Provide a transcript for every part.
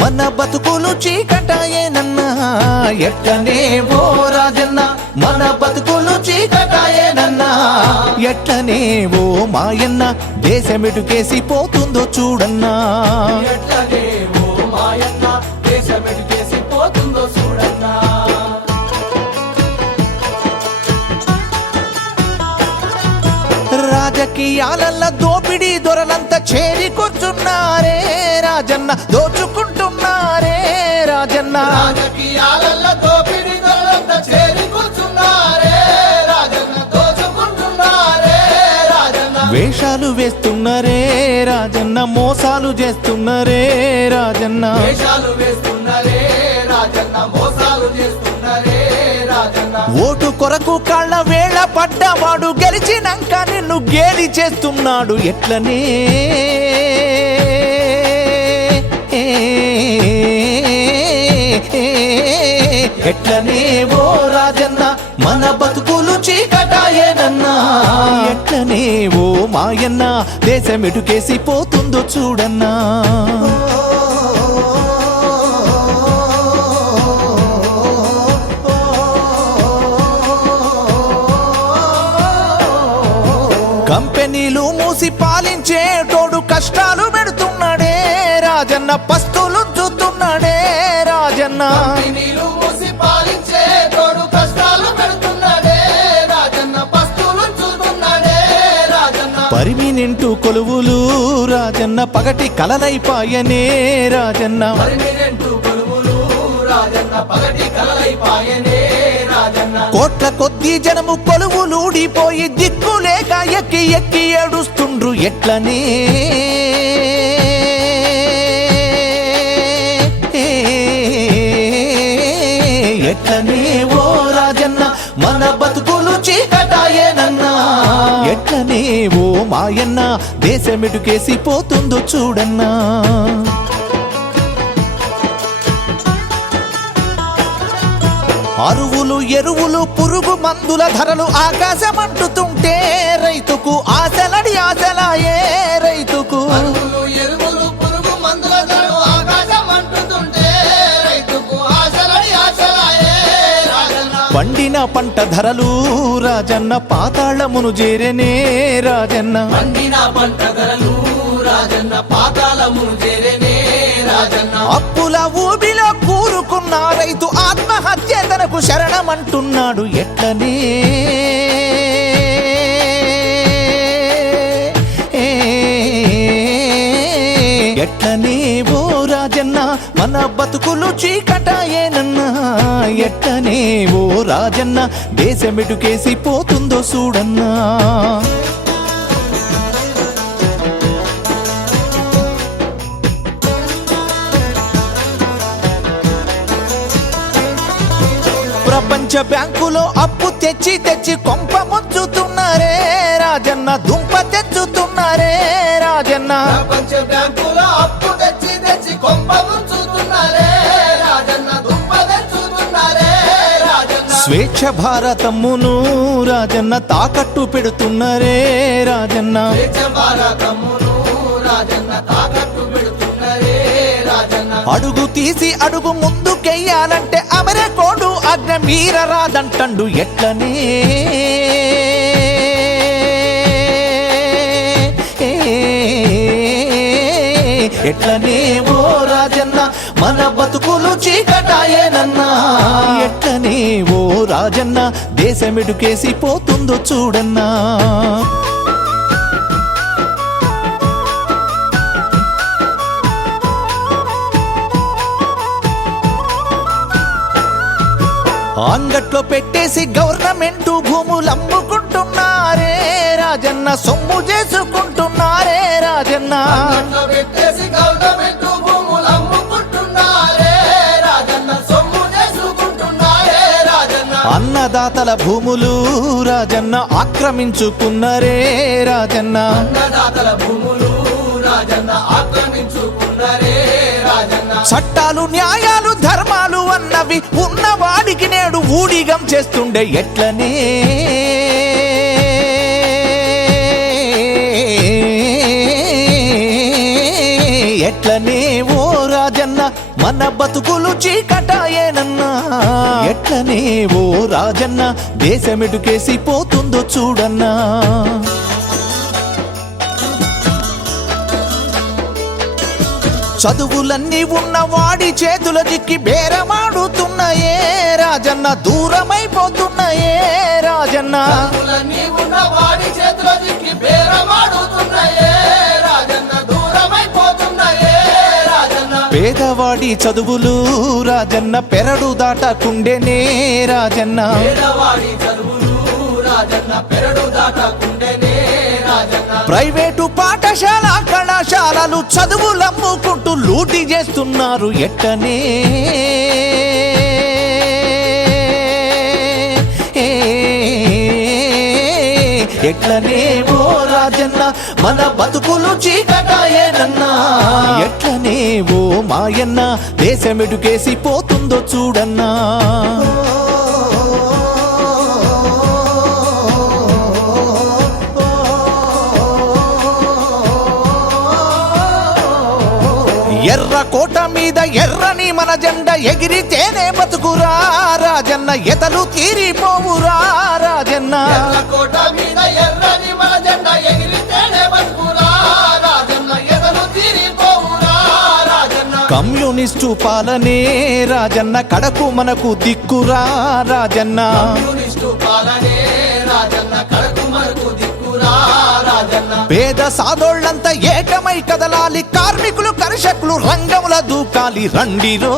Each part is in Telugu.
మన బతుకులు చీకటాయేనన్నా ఎట్లనే ఓ రాజన్న మన బతుకులు చీకటాయేనన్నా ఎట్లనే ఓ మాయన్న దేశమిటుకేసి పోతుందో చూడన్నా. ఓ మాయన్న దేశమెటుకేసి పోతుందో చూడన్నా. రాజకీయాలల్ల దోపిడీ దొరలంతా చేరికొచ్చున్నారే రాజన్న. దోచుకుంటున్నారే రాజన్న రాజకీయాలల్ల దోపిడి దొరలంతా చేరి కూర్చున్నారే రాజన్న దోచుకుంటున్నారే రాజన్న. వేషాలు వేస్తున్నారే రాజన్న మోసాలు చేస్తున్నారే రాజన్న. వేషాలు వేస్తున్నారే రాజన్న మోసాలు చేస్తున్నారే రాజన్న. ఓటు కొరకు కాళ్ళ వేళ పడ్డవాడు గెలిచినాక నిన్ను గేలి చేస్తున్నాడు ఎట్లనే? ఎట్లనే ఓ రాజన్న మన బతుకులు చీకటాయేనన్నా. ఎట్లనే ఓ మాయన్న దేశం ఎటుకేసి పోతుందో చూడన్నా. కంపెనీలు మూసి పాలించేటోడు కష్టాలు పెడుతున్నాడే. రాజన్న పస్తులు చూస్తున్నాడే రాజన్న. రాజన్న పరిమినెంటు కొలువులు రాజన్న పగటి కలలైపాయనే రాజన్న. కోట్ల కొద్ది జనము కొలువులూడిపోయి దిక్కులేక ఎక్కి ఎక్కి ఏడుస్తుండ్రు ఎట్లనే. ఎట్లనే ఓ రాజన్న మన బతుకులు ఓ దేశం దేశమిటుకేసి పోతుందో చూడన్నా. అరువులు ఎరువులు పురుగు మందుల ధరలు ఆకాశమంటుతుంటే రైతుకు ఆశలడి ఆశలాయే. పంట ధరలు రాజన్న పాతాళమును చేరనే రాజన్న. పండిన పంట ధరలు రాజన్న పాతాళము చేరేనే రాజన్న. అప్పుల ఊబిలో కూరుకున్న రైతు ఆత్మహత్య తనకు శరణమంటున్నాడు. ఎట్లనే మన బతుకులు చీకటాయేనన్నా ఎట్టనే ఓ రాజన్న దేశమిటుకేసి పోతుందో చూడన్నా. ప్రపంచ బ్యాంకులో అప్పు తెచ్చి తెచ్చి కొంప ముంచుతున్నారే రాజన్న దుంప తెచ్చుతున్నారే రాజన్న. ప్రపంచ బ్యాంకులో అప్పు తెచ్చి తెచ్చి కొంప స్వేచ్ఛ భారతమ్మును రాజన్న తాకట్టు పెడుతున్నారే రాజన్న. స్వేచ్ఛ భారతమును రాజన్న తాకట్టు పెడుతున్నారే రాజన్న. అడుగు తీసి అడుగు ముందుకెయ్యాలంటే అమరే కోడు అగ్న మీర రాదంటండు ఎట్లనే? ఎట్లనే ఓ రాజన్న మన బతుకులు చీకటాయేనన్నా? ఎట్లనే రాజన్న దేశమిడుకేసి పోతుందో చూడన్నా. అంగట్లో పెట్టేసి గవర్నమెంట్ భూములు అమ్ముకుంటున్నారే రాజన్న సొమ్ము చేసుకుంటున్నారే రాజన్న. పెట్టేసి గవర్నమెంట్ అన్నదాతల భూములు రాజన్న ఆక్రమించుకున్నారే రాజన్న. అన్నదాతల భూములు రాజన్న ఆక్రమించుకున్నారే రాజన్న. చట్టాలు న్యాయాలు ధర్మాలు అన్నవి ఉన్నవాడికి నేడు ఊడిగం చేస్తుండే ఎట్లనే? ఎట్లనే మన బతుకులు చీకటాయేనన్నా ఎట్లనే ఓ రాజన్న దేశమెటుకేసి పోతుందో చూడన్నా. చదువులన్నీ ఉన్న వాడి చేతుల దిక్కి బేరమాడుతున్నాయే రాజన్న దూరమైపోతున్నాయే రాజన్న. పేదవాడి చదువులు రాజన్న పెరడు దాటకుండేనే రాజన్న పేదవాడి చదువులు రాజన్న పెరడు దాటకుండేనే రాజన్న ప్రైవేటు పాఠశాల కళాశాలలు చదువులమ్ముకుంటూ లూటి చేస్తున్నారు ఎట్టనే ఎట్లనే ఓ రాజన్న మన బతుకులు చీకటాయేనన్నా ఎట్లనే ఓ మాయన్న దేశమెడుకేసి పోతుందో చూడన్నా. ఎర్ర కోట మీద ఎర్రని మన జెండ ఎగిరితేనే బతుకురా రాజన్న ఎతలు తీరిపోవురా రాజన్న. ఎర్రకోట మీద ఎర్రని మన జెండా కమ్యూనిస్టు పాలనే రాజన్న కడకు మనకు దిక్కురా రాజన్న. పేద సాదోళ్ళంతా ఏకమై కదలాలి కార్మికులు కర్షకులు రంగముల దూకాలి రండిరో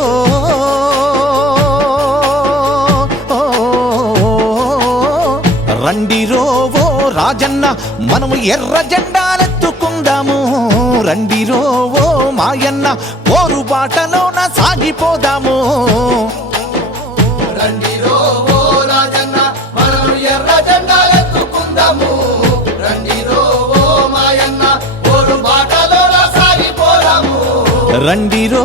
రండిరో ఓ రాజన్న మనము ఎర్ర జెండాలెత్తుకుందాము. రండిరో ఓ మాయన్న పోరు బాటలోన సాగిపోదాము. రండిరో ఓ రాజన్న మనం ఎర్ర జెండా ఎత్తుకుందాము. రండిరో ఓ మాయన్న సాగిపోదాము. రండిరో